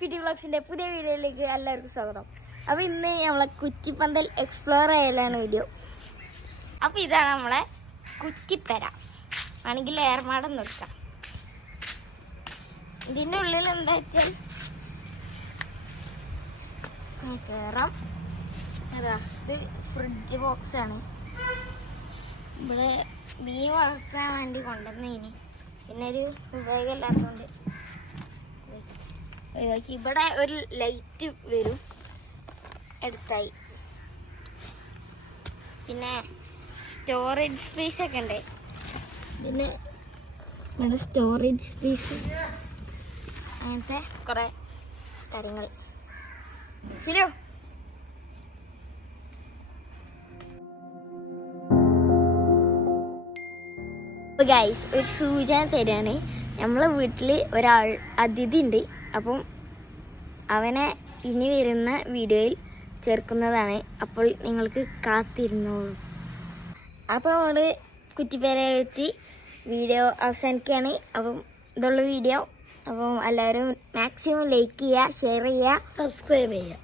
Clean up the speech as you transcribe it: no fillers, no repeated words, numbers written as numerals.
പിടി വ്ളോഗ്സിന്റെ പുതിയ വീഡിയോയിലേക്ക് എല്ലാവർക്കും സ്വാഗതം. അപ്പോൾ ഇന്ന് നമ്മളെ കുറ്റിപ്പന്തൽ എക്സ്പ്ലോർ ചെയ്യലാണ് വീഡിയോ. അപ്പോൾ ഇതാണ് നമ്മളെ കുറ്റിപ്പര, ആണെങ്കിൽ ഏർമാടം നോക്കാം. ഇതിൻ്റെ ഉള്ളിൽ എന്താ വെച്ചാൽ കയറാം. അതാ ഇത് ഫ്രിഡ്ജ് ബോക്സ് ആണ്. ഇവിടെ മീൻ വളർത്താൻ വേണ്ടി കൊണ്ടുവന്നതിന് പിന്നെ ഒരു ഉപയോഗമില്ലാത്തതുകൊണ്ട് ഇവിടെ ഒരു ലൈറ്റ് വരും എടുത്തായി. പിന്നെ സ്റ്റോറേജ് സ്പേസ് ഒക്കെ ഉണ്ട്. ഇതിന് ഇവിടെ സ്റ്റോറേജ് സ്പേസ് അങ്ങനത്തെ കുറേ കാര്യങ്ങൾ. ശരിയോ? അപ്പോൾ ഗൈസ് ഒരു സൂചന തരാണ്. നമ്മളെ വീട്ടിൽ ഒരാൾ അതിഥി ഉണ്ട്. അപ്പം അവനെ ഇനി വരുന്ന വീഡിയോയിൽ ചേർക്കുന്നതാണ്. അപ്പോൾ നിങ്ങൾക്ക് കാത്തിരുന്നോളൂ. അപ്പോൾ നമ്മൾ കുറ്റിപ്പേരയെ പറ്റി വീഡിയോ അവസാനിക്കുകയാണ്. അപ്പം ഇതുള്ള വീഡിയോ. അപ്പം എല്ലാവരും മാക്സിമം ലൈക്ക് ചെയ്യുക, ഷെയർ ചെയ്യുക, സബ്സ്ക്രൈബ് ചെയ്യുക.